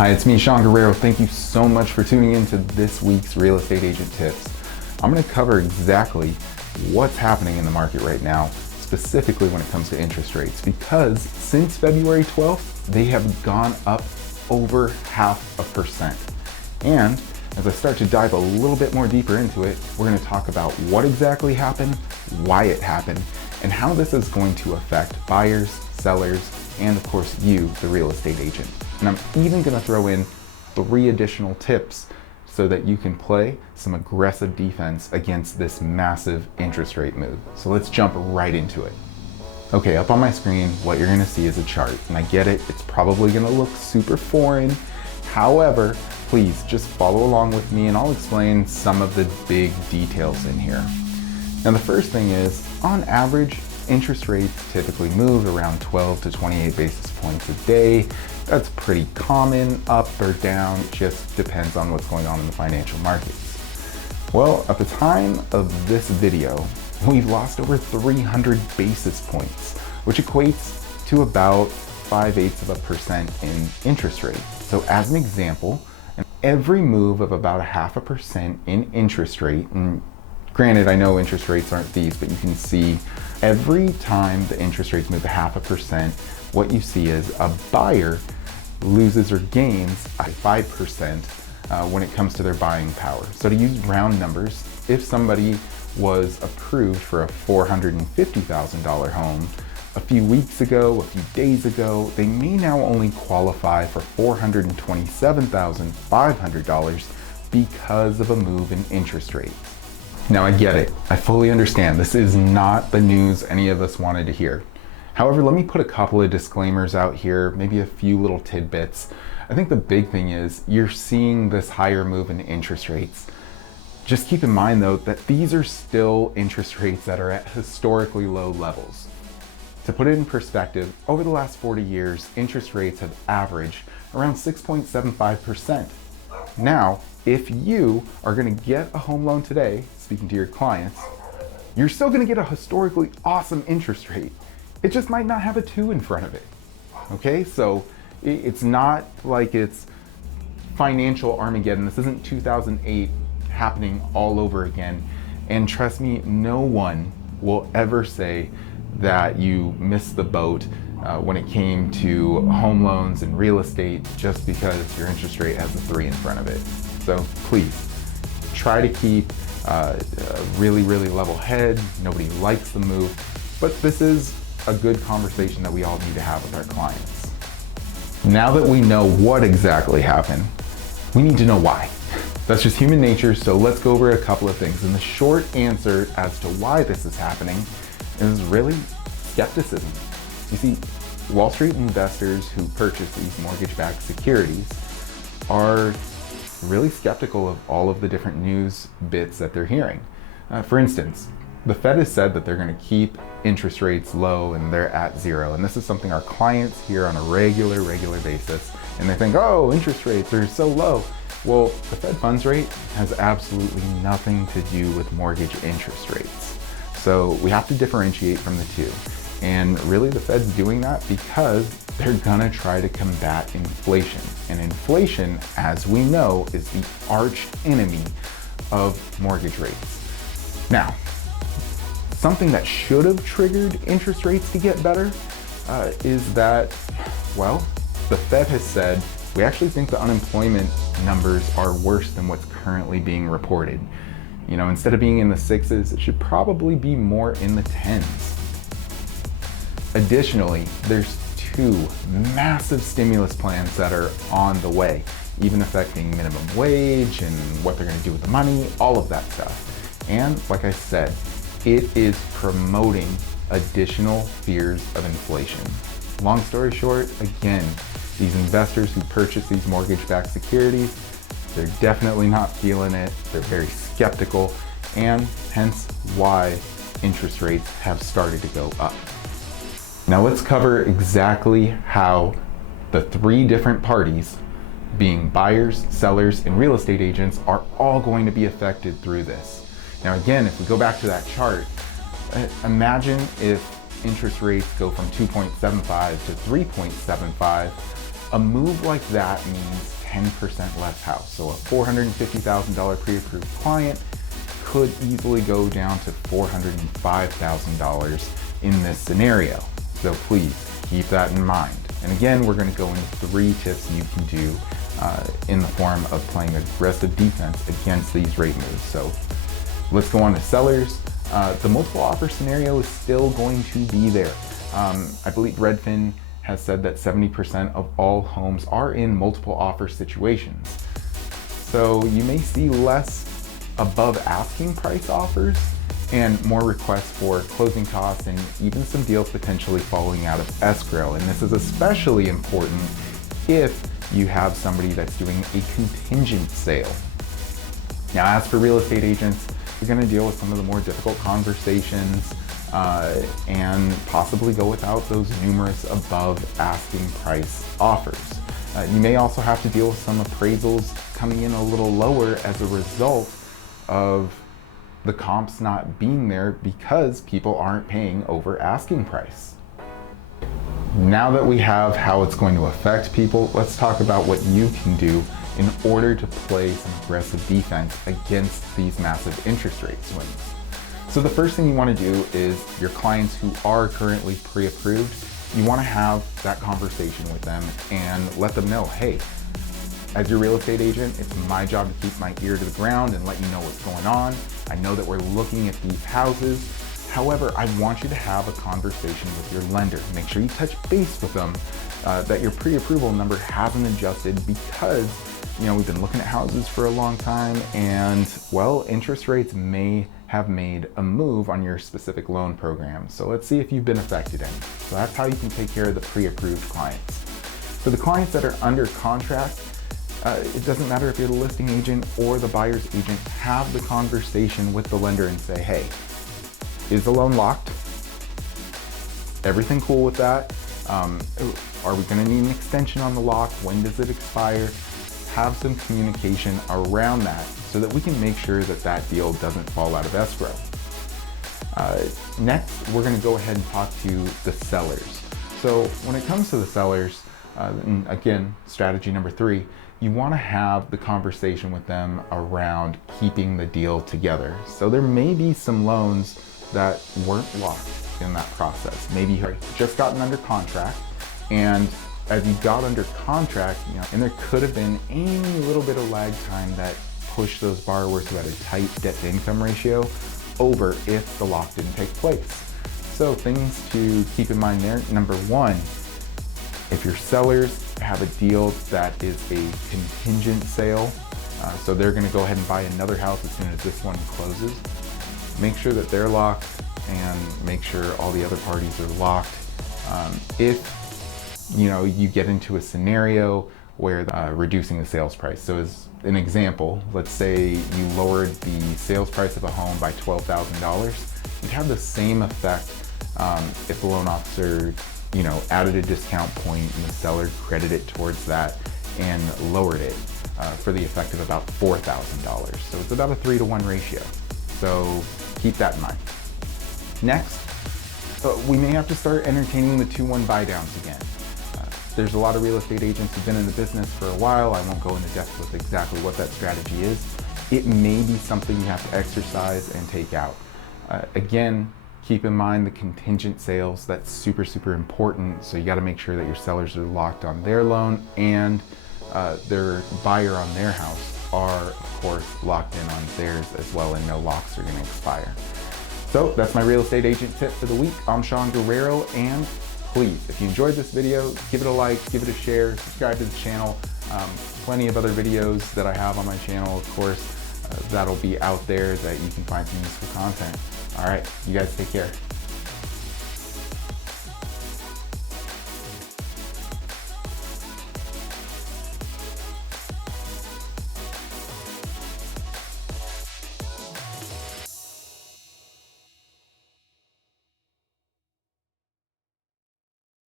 Hi, it's me, Shaun Guerrero. Thank you so much for tuning in to this week's Real Estate Agent Tips. I'm going to cover exactly what's happening in the market right now, specifically when it comes to interest rates, because since February 12th, they have gone up over 0.5%. And as I start to dive a little bit more deeper into it, we're going to talk about what exactly happened, why it happened, and how this is going to affect buyers, sellers, and of course you, the real estate agent. And I'm even going to throw in 3 additional tips so that you can play some aggressive defense against this massive interest rate move. So let's jump right into it. Okay, up on my screen, what you're going to see is a chart. And I get it, it's probably going to look super foreign. However, please just follow along with me and I'll explain some of the big details in here. Now, the first thing is, on average, interest rates typically move around 12 to 28 basis points a day. That's pretty common, up or down, it just depends on what's going on in the financial markets. Well, at the time of this video, we've lost over 300 basis points, which equates to about 0.5% in interest rate. So as an example, every move of about 0.5% in interest rate, and granted, I know interest rates aren't these, but you can see every time the interest rates move 0.5%, what you see is a buyer loses or gains by 5% when it comes to their buying power. So to use round numbers, if somebody was approved for a $450,000 home a few weeks ago, a few days ago, they may now only qualify for $427,500 because of a move in interest rates. Now, I get it. I fully understand. This is not the news any of us wanted to hear. However, let me put a couple of disclaimers out here, maybe a few little tidbits. I think the big thing is you're seeing this higher move in interest rates. Just keep in mind though that these are still interest rates that are at historically low levels. To put it in perspective, over the last 40 years, interest rates have averaged around 6.75%. Now, if you are going to get a home loan today, speaking to your clients, you're still going to get a historically awesome interest rate. It just might not have a 2 in front of it. Okay, so it's not like it's financial Armageddon. This isn't 2008 happening all over again. And trust me, no one will ever say that you missed the boat when it came to home loans and real estate just because your interest rate has a 3 in front of it. So please try to keep a really level head. Nobody likes the move, but this is a good conversation that we all need to have with our clients. Now that we know what exactly happened, we need to know why. That's just human nature, so let's go over a couple of things. And the short answer as to why this is happening is really skepticism. You see, Wall Street investors who purchase these mortgage-backed securities are really skeptical of all of the different news bits that they're hearing. For instance, the Fed has said that they're going to keep interest rates low and they're at 0. And this is something our clients hear on a regular basis. And they think, oh, interest rates are so low. Well, the Fed funds rate has absolutely nothing to do with mortgage interest rates. So we have to differentiate from the two. And really the Fed's doing that because they're gonna try to combat inflation. And inflation, as we know, is the arch enemy of mortgage rates. Now, something that should have triggered interest rates to get better is that, well, the Fed has said, we actually think the unemployment numbers are worse than what's currently being reported. You know, instead of being in the 6s, it should probably be more in the 10s. Additionally, there's 2 massive stimulus plans that are on the way, even affecting minimum wage and what they're going to do with the money, all of that stuff. And like I said, it is promoting additional fears of inflation. Long story short, again, these investors who purchase these mortgage-backed securities, they're definitely not feeling it. They're very skeptical, and hence why interest rates have started to go up. Now let's cover exactly how the 3 different parties, being buyers, sellers, and real estate agents, are all going to be affected through this. Now again, if we go back to that chart, imagine if interest rates go from 2.75 to 3.75, A move like that means 10% less house. So a $450,000 pre-approved client could easily go down to $405,000 in this scenario. So please keep that in mind. And again, we're going to go into 3 tips you can do in the form of playing aggressive defense against these rate moves. So let's go on to sellers. The multiple offer scenario is still going to be there. I believe Redfin has said that 70% of all homes are in multiple offer situations. So you may see less above asking price offers and more requests for closing costs and even some deals potentially falling out of escrow. And this is especially important if you have somebody that's doing a contingent sale. Now, as for real estate agents, you're going to deal with some of the more difficult conversations and possibly go without those numerous above asking price offers. You may also have to deal with some appraisals coming in a little lower as a result of the comps not being there because people aren't paying over asking price. Now that we have how it's going to affect people, let's talk about what you can do in order to play some aggressive defense against these massive interest rate swings. So the first thing you want to do is your clients who are currently pre-approved, you want to have that conversation with them and let them know, hey, as your real estate agent, it's my job to keep my ear to the ground and let you know what's going on. I know that we're looking at these houses. However, I want you to have a conversation with your lender. Make sure you touch base with them that your pre-approval number hasn't adjusted because, you know, we've been looking at houses for a long time and, well, interest rates may have made a move on your specific loan program. So let's see if you've been affected any. So that's how you can take care of the pre-approved clients. For the clients that are under contract, it doesn't matter if you're the listing agent or the buyer's agent, have the conversation with the lender and say, hey, is the loan locked? Everything cool with that? Are we gonna need an extension on the lock? When does it expire? Have some communication around that so that we can make sure that that deal doesn't fall out of escrow. Next, we're gonna go ahead and talk to the sellers. So when it comes to the sellers, and again, strategy number 3, you want to have the conversation with them around keeping the deal together. So there may be some loans that weren't locked in that process. Maybe you just gotten under contract, and as you got under contract, you know, and there could have been any little bit of lag time that pushed those borrowers who had a tight debt-to-income ratio over if the lock didn't take place. So things to keep in mind there. Number 1, if your sellers have a deal that is a contingent sale, so they're going to go ahead and buy another house as soon as this one closes, make sure that they're locked and make sure all the other parties are locked. If you get into a scenario where reducing the sales price. So as an example, let's say you lowered the sales price of a home by $12,000, you'd have the same effect if the loan officer added a discount point and the seller credited towards that and lowered it for the effect of about $4,000. So it's about a 3-to-1 ratio. So keep that in mind. Next, we may have to start entertaining the 2-1 buy downs again. There's a lot of real estate agents who've been in the business for a while. I won't go into depth with exactly what that strategy is. It may be something you have to exercise and take out. Again, keep in mind the contingent sales. That's super, super important. So you got to make sure that your sellers are locked on their loan and their buyer on their house are, of course, locked in on theirs as well, and no locks are going to expire. So that's my real estate agent tip for the week. I'm Shaun Guerrero, and please, if you enjoyed this video, give it a like, give it a share, subscribe to the channel. Plenty of other videos that I have on my channel, of course, that'll be out there that you can find some useful content. All right, you guys take care.